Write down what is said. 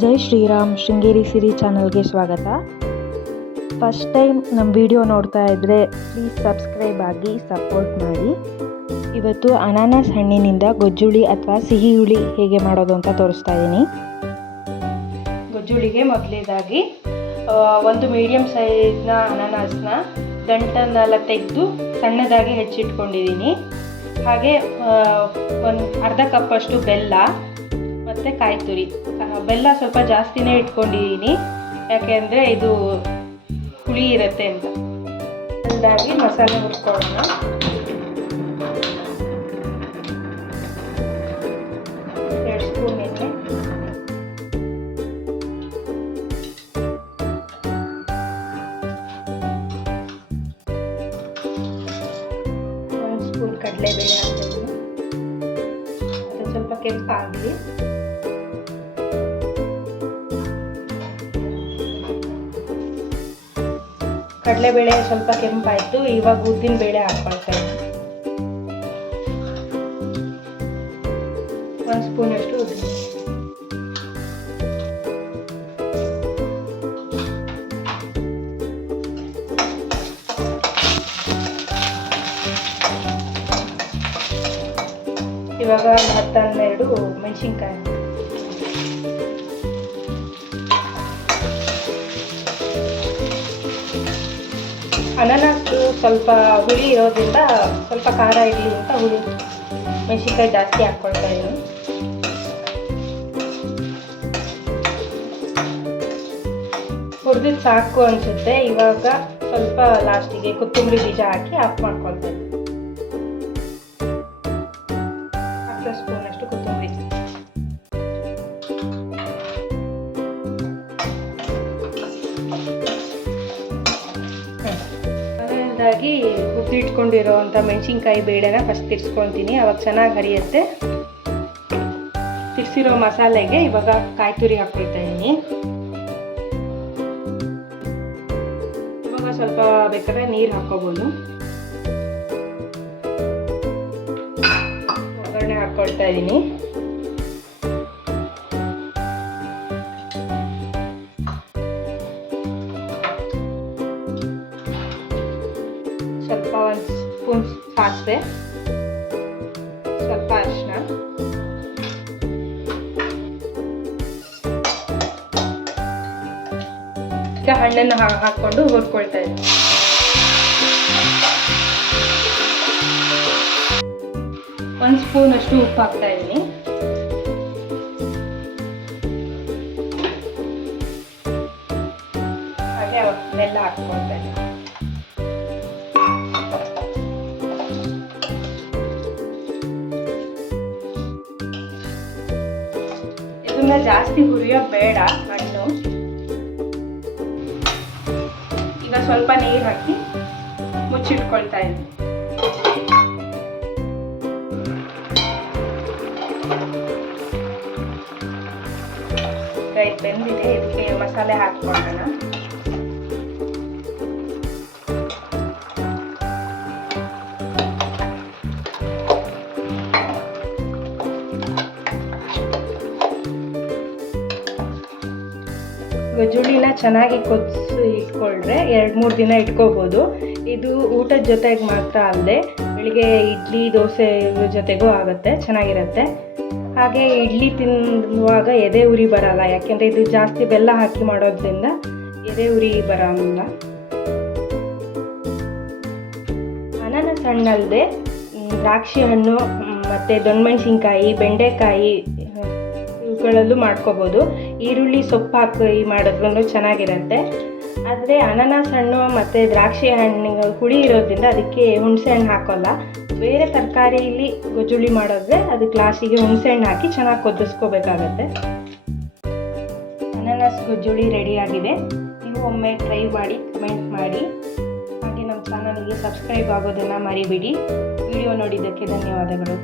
ಜೈ ಶ್ರೀರಾಮ್ ಶೃಂಗೇರಿ ಸಿರಿ ಚಾನಲ್ಗೆ ಸ್ವಾಗತ. First time ನಮ್ಮ ವಿಡಿಯೋ ನೋಡ್ತಾ ಇದ್ದರೆ ಪ್ಲೀಸ್ ಸಬ್ಸ್ಕ್ರೈಬ್ ಆಗಿ ಸಪೋರ್ಟ್ ಮಾಡಿ. ಇವತ್ತು ಅನಾನಸ್ ಹಣ್ಣಿನಿಂದ ಗೊಜ್ಜುಳಿ ಅಥವಾ ಸಿಹಿ ಹುಳಿ ಹೇಗೆ ಮಾಡೋದು ಅಂತ ತೋರಿಸ್ತಾ ಇದ್ದೀನಿ. ಗೊಜ್ಜುಳಿಗೆ ಮೊದಲೇದಾಗಿ ಒಂದು ಮೀಡಿಯಮ್ ಸೈಜ್ನ ಅನಾನಸ್ನ ದಂಟನ್ನೆಲ್ಲ ತೆಗೆದು ಸಣ್ಣದಾಗಿ ಹೆಚ್ಚಿಟ್ಕೊಂಡಿದ್ದೀನಿ. ಹಾಗೆ ಒಂದು ಅರ್ಧ ಕಪ್ಪಷ್ಟು ಬೆಲ್ಲ ಮತ್ತು ಕಾಯಿ ತುರಿ. ಬೆಲ್ಲ ಸ್ವಲ್ಪ ಜಾಸ್ತಿನೇ ಇಟ್ಕೊಂಡಿದ್ದೀನಿ, ಯಾಕೆಂದರೆ ಇದು ಹುಳಿ ಇರುತ್ತೆ ಅಂತ. ಅದಾಗಿ ಮಸಾಲೆ ಹುರ್ಕೊಳ್ಳೋಣ. ಎರಡು ಸ್ಪೂನ್ ಎಣ್ಣೆ, ಒಂದು ಸ್ಪೂನ್ ಕಡಲೆಬೇಳೆ ಹಾಕೋದು. ಅದು ಸ್ವಲ್ಪ ಕೆಂಪಾಗಲಿ. ಕಡಲೆಬೇಳೆ ಸ್ವಲ್ಪ ಕೆಂಪಾಯಿತು. ಇವಾಗ ಉದ್ದಿನ ಬೇಳೆ ಹಾಕ್ಕೊಳ್ತಾ ಇದ್ದೀನಿ. ಒಂದು ಸ್ಪೂನಷ್ಟು ಉದ್ದಿನ. ಇವಾಗ 10-12 ಮೆಣಸಿನ್ಕಾಯಿ. ಅನಾನಸ್ಸು ಸ್ವಲ್ಪ ಹುಳಿ ಇರೋದ್ರಿಂದ ಸ್ವಲ್ಪ ಖಾರ ಇರಲಿ ಅಂತ ಹುಳಿ ಮೆಣಸಿನ್ಕಾಯಿ ಜಾಸ್ತಿ ಹಾಕ್ಕೊಳ್ತಾ ಇದ್ದೀನಿ. ಹುರಿದಿದ್ದು ಸಾಕು ಅನಿಸುತ್ತೆ. ಇವಾಗ ಸ್ವಲ್ಪ ಲಾಸ್ಟಿಗೆ ಕೊತ್ತಂಬರಿ ಬೀಜ ಹಾಕಿ ಆಫ್ ಮಾಡ್ಕೊಳ್ತಾ ಇದ್ದೀನಿ. ಅರ್ಧ ಸ್ಪೂನಷ್ಟು ಕೊತ್ತಂಬರಿ. ಹಾಗಾಗಿ ಹುರಿದಿಟ್ಕೊಂಡಿರೋವಂಥ ಮೆಣಸಿನ್ಕಾಯಿ ಬೇಳೆನ ಫಸ್ಟ್ ತಿರ್ಸ್ಕೊತೀನಿ, ಅವಾಗ ಚೆನ್ನಾಗಿ ಹರಿಯುತ್ತೆ. ತಿರ್ಸಿರೋ ಮಸಾಲೆಗೆ ಇವಾಗ ಕಾಯಿ ತುರಿ ಹಾಕ್ಕೊಳ್ತಾ ಇದ್ದೀನಿ. ಇವಾಗ ಸ್ವಲ್ಪ ಬೇಕಾದ್ರೆ ನೀರು ಹಾಕ್ಕೋಬೋದು. ಒಗ್ಗರಣೆ ಹಾಕ್ಕೊಳ್ತಾ ಇದ್ದೀನಿ. ಸ್ವಲ್ಪ ಒಂದು ಸ್ಪೂನ್ ಸಾಸಿವೆ, ಸ್ವಲ್ಪ ಅರಿಶಿನ, ಈಗ ಹಣ್ಣನ್ನು ಹಾಕ್ಕೊಂಡು ಹುರ್ಕೊಳ್ತಾ ಇದ್ದೀನಿ. ಒಂದು ಸ್ಪೂನ್ ಅಷ್ಟು ಉಪ್ಪು ಹಾಕ್ತಾ ಇದ್ದೀನಿ. ಹಾಗೆ ಬೆಲ್ಲ ಹಾಕ್ಕೊಳ್ತಾ ಇದ್ದೀನಿ. ಇದನ್ನ ಜಾಸ್ತಿ ಹುರಿಯೋದು ಬೇಡ ಹಣ್ಣು. ಈಗ ಸ್ವಲ್ಪ ನೀರು ಹಾಕಿ ಮುಚ್ಚಿಟ್ಕೊಳ್ತಾ ಇದ್ದೀನಿ. ರೈಟ್ ಬೆಂದಿದೆ. ಇದಕ್ಕೆ ಮಸಾಲೆ ಹಾಕ್ಕೊಳ್ಳೋಣ. ಗೊಜ್ಜುಳಿನ ಚೆನ್ನಾಗಿ ಕೊದಿಸಿ ಇಟ್ಕೊಂಡ್ರೆ 2-3 ದಿನ ಇಟ್ಕೋಬೋದು. ಇದು ಊಟದ ಜೊತೆಗೆ ಮಾತ್ರ ಅಲ್ಲದೆ ಬೆಳಿಗ್ಗೆ ಇಡ್ಲಿ ದೋಸೆ ಜೊತೆಗೂ ಆಗುತ್ತೆ, ಚೆನ್ನಾಗಿರುತ್ತೆ. ಹಾಗೆ ಇಡ್ಲಿ ತಿನ್ನುವಾಗ ಎದೆ ಉರಿ ಬರಲ್ಲ, ಯಾಕೆಂದರೆ ಇದು ಜಾಸ್ತಿ ಬೆಲ್ಲ ಹಾಕಿ ಮಾಡೋದ್ರಿಂದ ಎದೆ ಉರಿ ಬರೋಲ್ಲ. ಅನಾನಸ್ ಹಣ್ಣಲ್ಲದೆ ದ್ರಾಕ್ಷಿ ಹಣ್ಣು ಮತ್ತು ದೊಣ್ಣಮೆಣಸಿನ್ಕಾಯಿ, ಬೆಂಡೆಕಾಯಿ ಇವುಗಳಲ್ಲೂ ಮಾಡ್ಕೋಬೋದು. ಈರುಳ್ಳಿ ಸೊಪ್ಪು ಹಾಕಿ ಮಾಡಿದ್ರೂ ಚೆನ್ನಾಗಿರುತ್ತೆ. ಆದರೆ ಅನಾನಸ್ ಹಣ್ಣು ಮತ್ತು ದ್ರಾಕ್ಷಿ ಹಣ್ಣಿಗೆ ಹುಳಿ ಇರೋದ್ರಿಂದ ಅದಕ್ಕೆ ಹುಣಸೆ ಹಣ್ಣು ಹಾಕೋಲ್ಲ. ಬೇರೆ ತರಕಾರಿಯಲ್ಲಿ ಗೊಜ್ಜುಳಿ ಮಾಡಿದ್ರೆ ಅದಕ್ಕೆ ಲಾಸ್ಟಿಗೆ ಹುಣಸೆ ಹಣ್ಣು ಹಾಕಿ ಚೆನ್ನಾಗಿ ಕೊದಿಸ್ಕೋಬೇಕಾಗತ್ತೆ. ಅನಾನಸ್ ಗೊಜ್ಜುಳಿ ರೆಡಿಯಾಗಿದೆ. ನೀವು ಒಮ್ಮೆ ಟ್ರೈ ಮಾಡಿ ಕಮೆಂಟ್ ಮಾಡಿ. ಹಾಗೆ ನಮ್ಮ ಚಾನಲ್ಗೆ ಸಬ್ಸ್ಕ್ರೈಬ್ ಆಗೋದನ್ನು ಮರಿಬೇಡಿ. ವಿಡಿಯೋ ನೋಡಿದ್ದಕ್ಕೆ ಧನ್ಯವಾದಗಳು.